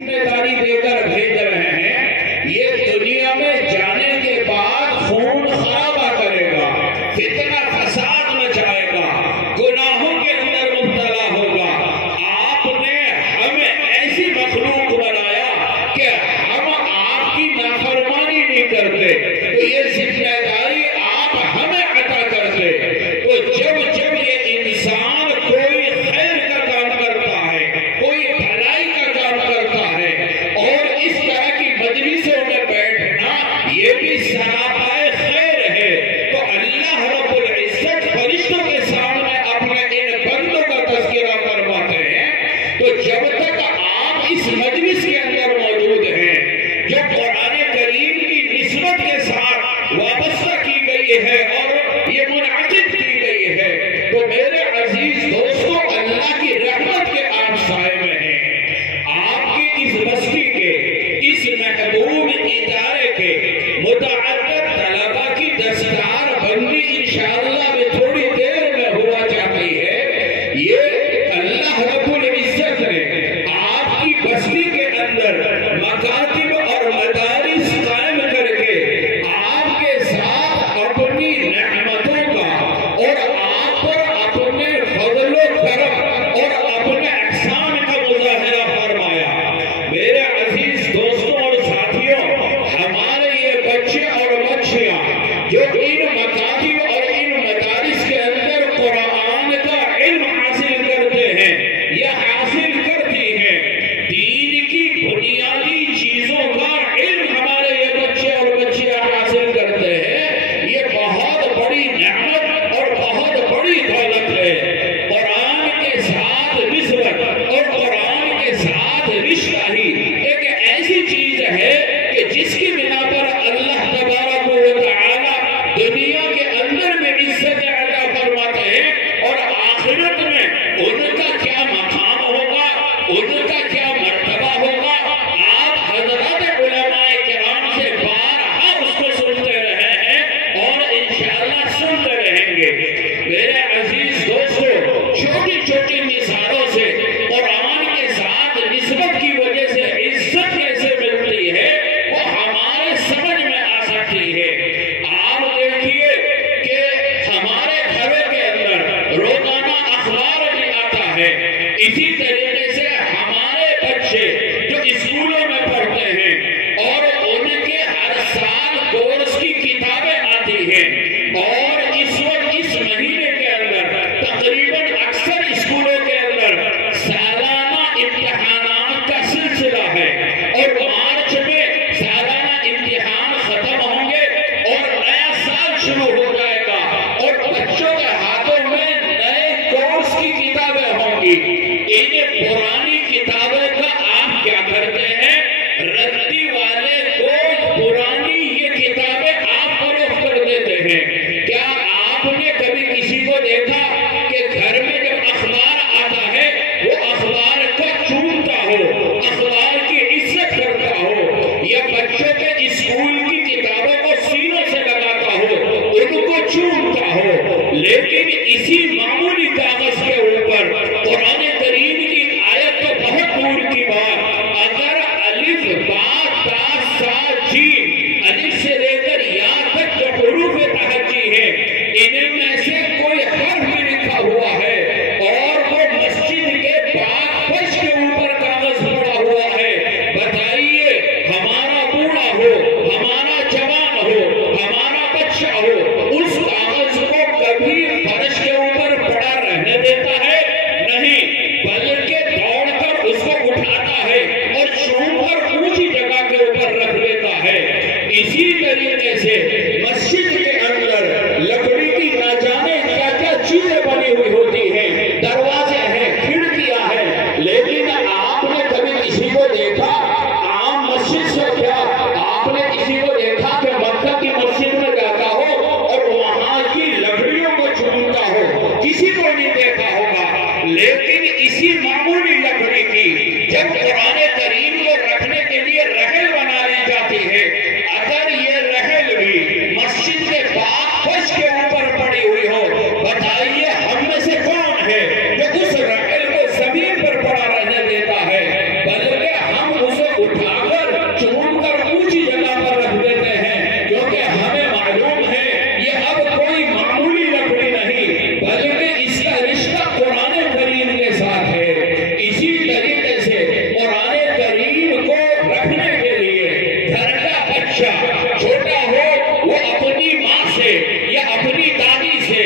ذمہ داری دے کر بھیج رہے ہیں، یہ دنیا میں جانے کے بعد خون خرابہ کرے گا، فتنہ فساد مچائے گا، گناہوں کے اندر مبتلا ہوگا۔ آپ نے ہمیں ایسی مخلوق بنایا کہ ہم آپ کی نافرمانی نہیں کرتے، تو یہ ذمہ داری آپ ہمیں عطا کرتے۔ تو جب جب یہ انسان کوئی خیر کا کام کرتا ہے، کوئی بھلائی کا کام کرتا ہے، اور اس طرح کی مجلسوں میں بیٹھنا یہ بھی سراپائے خیر ہے، تو اللہ رب العزت فرشتوں کے سامنے اپنے ان بندوں کا تذکرہ فرماتے ہیں۔ تو جب تک آپ اس مجلس کے اندر موجود ہیں جو قرآن کریم کی نسبت کے ساتھ وابستہ کی گئی ہے اور یہ منعقد کی گئی ہے، تو میرے عزیز دوستو، اللہ کی رحمت کے آپ سائے میں ہیں۔ آپ کی اس بستی کے، اس محبوب ادارے کے متعدد طلباء کی دستار بندی انشاءاللہ میں تھوڑی دیر میں ہوا جاتی ہے۔ یہ اللہ رب العزت نے آپ کی بستی کے اندر مکاتب اور مدارس قائم کر کے آپ کے ساتھ اپنی نعمتوں کا اور آپ پر اپنے فضل و کرم اور اپنے احسان کا مظاہرہ فرمایا۔ میرے عزیز دوستوں اور ساتھیوں، ہمارے یہ بچے اور بچیاں جو ان مکاتب اور ان مدارس کے اندر قرآن کا علم حاصل کرتے ہیں یا حاصل کرتی ہیں، دین کی بنیادی چیزوں کا علم ہمارے یہ بچے اور بچیاں حاصل کرتے ہیں، یہ بہت بڑی نعمت اور بہت بڑی دولت ہے۔ قرآن کے ساتھ نسبت اور قرآن کے ساتھ رشتہ ہی ایک ایسی چیز ہے کہ جس کی بنا پر اللہ تبارک و تعالی دنیا کے اندر میں عزت عطا فرماتے ہیں، اور آخرت میں ان کا کیا مقام ہوگا، ان کا کیا مرتبہ ہوگا، آپ حضرات علماء کرام سے بارہا اس کو سنتے رہے ہیں اور انشاءاللہ سنتے رہیں گے۔ میرے عزیز دوستو، چھوٹی چھوٹی مثالوں سے قرآن کے ساتھ نسبت کی وجہ سے عزت کیسے ملتی ہے وہ ہمارے سمجھ میں آ سکتی ہے۔ آپ دیکھیے کہ ہمارے گھروں کے اندر روزانہ اخبار بھی آتا ہے، اسی طریقے سے ہمارے بچے جو اسکولوں میں پڑھتے ہیں اور ان کے ہر سال کورس کی کتابیں آتی ہیں، اور اس وقت اس مہینے کے اندر تقریباً اکثر اسکولوں کے اندر سالانہ امتحانات کا سلسلہ ہے، اور مارچ میں سالانہ امتحان ختم ہوں گے اور نیا سال شروع ہو جائے گا، اور بچوں کے ہاتھوں میں نئے کورس کی کتابیں ہوں گی۔ ان پرانی کتابیں کا آپ کیا کرتے ہیں؟ ردی والے کو پرانی یہ کتابیں آپ فروخت کر دیتے ہیں۔ کیا آپ نے کبھی کسی کو دیکھا کہ گھر میں جب اخبار آتا ہے وہ اخبار کو چومتا ہو، اخبار کی عزت کرتا ہو، یا بچوں کے اسکول کی کتابوں کو سینوں سے لگاتا ہو، ان کو چومتا ہو؟ لیکن اسی معمولی کاغذ کے اوپر قرآن کریم کی آیت تو بہت دور کی بات، اگر الف با تا سا جیم، الف سے لے کر یا تک جو حروف تہجی ہیں، ان میں سے کوئی حرف لکھا ہوا ہے اور وہ مسجد کے پاک فرش کے اوپر کاغذ پڑا ہوا ہے، بتائیے ہمارا بوڑھا ہو، ہمارا جوان ہو، ہمارا بچہ ہو، اس کاغذ کو کبھی فرش کے اوپر پڑا رہنے دیتا ہے؟ نہیں، بلکہ دوڑ کر اس کو اٹھاتا ہے اور چوم کر اونچی جگہ کے اوپر رکھ دیتا ہے۔ اسی طریقے سے مسجد کے اندر لکڑی کی نہ جانے کیا کیا چیزیں بنی ہوئی ہوتی ہیں، دروازے ہیں، کھڑکیاں ہیں، لیکن آپ نے کبھی کسی کو دیکھا عام مسجد سے کیا آپ نے کسی کو دیکھا کہ مکہ کی مسجد میں جاتا ہو اور وہاں کی لکڑیوں کو چومتا ہو؟ کسی کو نہیں دیکھا ہوگا۔ لیکن اسی معمولی لکڑی کی جب قرآن کریم کو رکھنے کے لیے رحل بنا لی جاتی ہے، اگر یہ رحل بھی مسجد کے پاک فرش کے اوپر پڑی ہوئی ہو، بتائیے ہم میں سے کون ہے جو اس رحل کو زمین پر پڑا رہنے دیتا ہے؟ بلکہ ہم اس بچہ چھوٹا ہو وہ اپنی ماں سے یا اپنی دادی سے